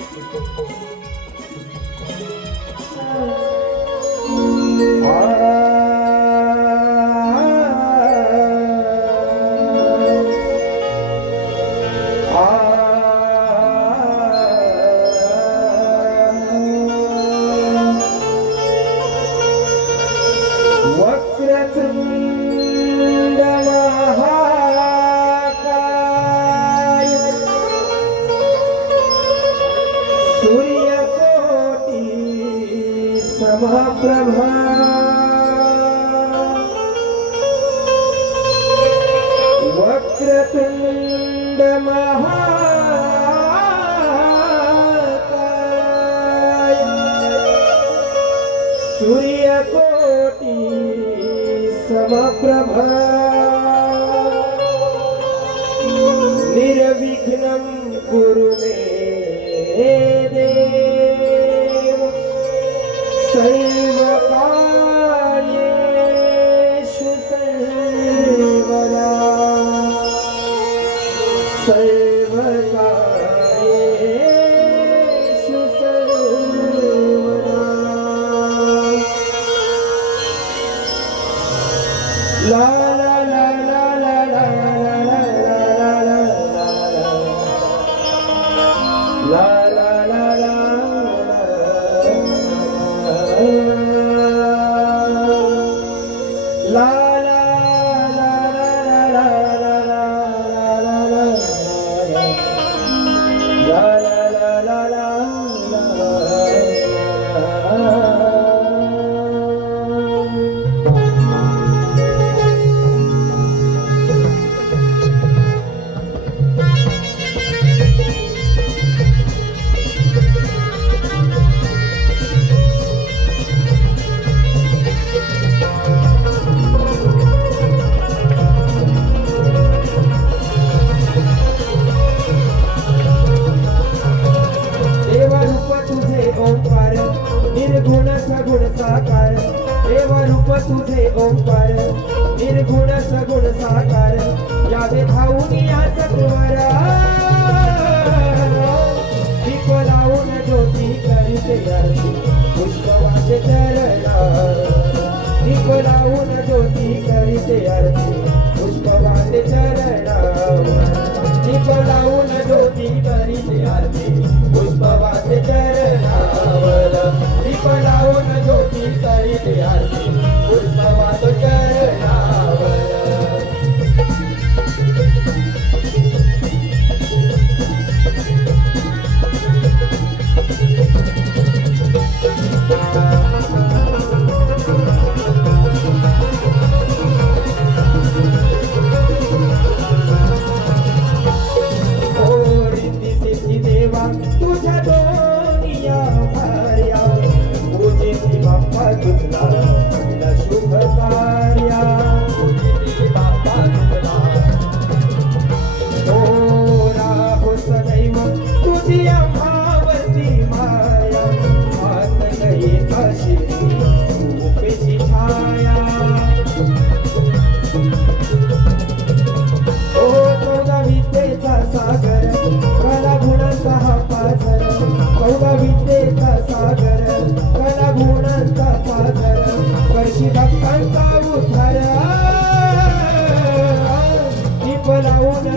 Muito bom. प्रभा वक्रन्दमहा सूर्यकोटि समप्रभा। निर्विघ्नं कुरु सगुण साकार देव रूप तुझे ओंकार. निर्गुण सगुण साकार यावे धावून या सत्वरा. दीप लावून ज्योती करीते आरती पुष्पवाचे चरणा दीप लावून ज्योती करीते आरती पुष्पवाचे चरणा दीप लावून ज्योती करीते आरती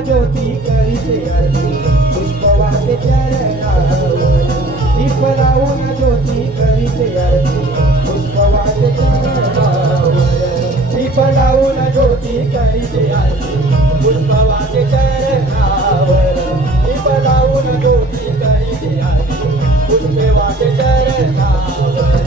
ज्योति करी से अर्पी पुष्पवाद्य चरण दीप लावून ज्योति करी से अर्पी पुष्पवाद्य चरण दीप लावून ज्योति करी से अर्पी पुष्पवाद्य चरणावर दीप लावून ज्योति करी से अर्पी पुष्पवाद्य चरणावर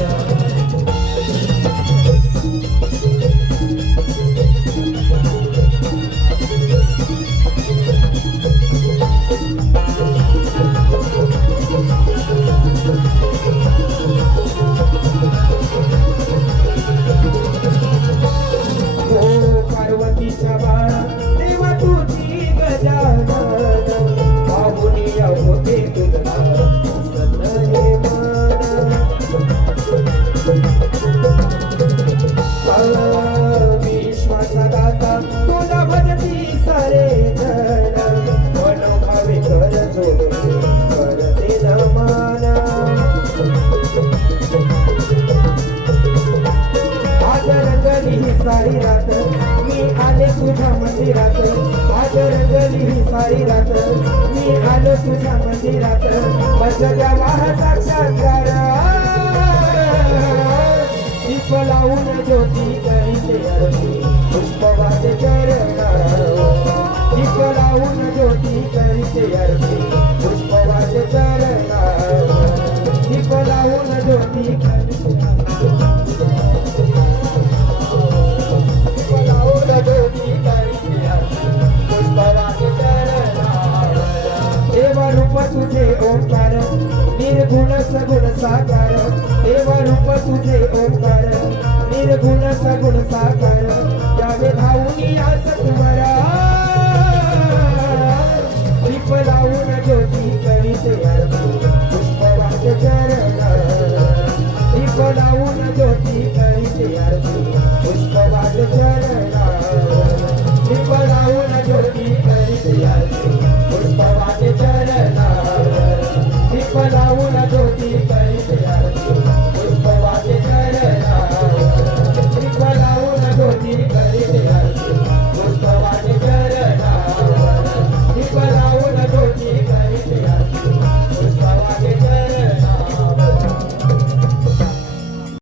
तुझ्या मंदिरात आज रंगली ही सारी रात मी आलो तुझ्या मंदिरात बसल्या द्यावा साक्षात्कार. दीप लावून ज्योती करीते आरती. पुष्पवाचे चरणार दीप लावून ज्योती करीते आरती. पुष्पवाचे चरणार दीप लावून ज्योती करीते निर्गुण सगुण साकार देव रूप तुझे ओंकार। निर्गुण सगुण साकार यावे धावून आस तुमरा दीप ज्योती करीते आरती पुष्पवाचे चरण दीप लावून ज्योती करीते आरती चरण दीप ज्योती करीते आरती पुष्पवाचे चरण दीप लावून ज्योती पैसा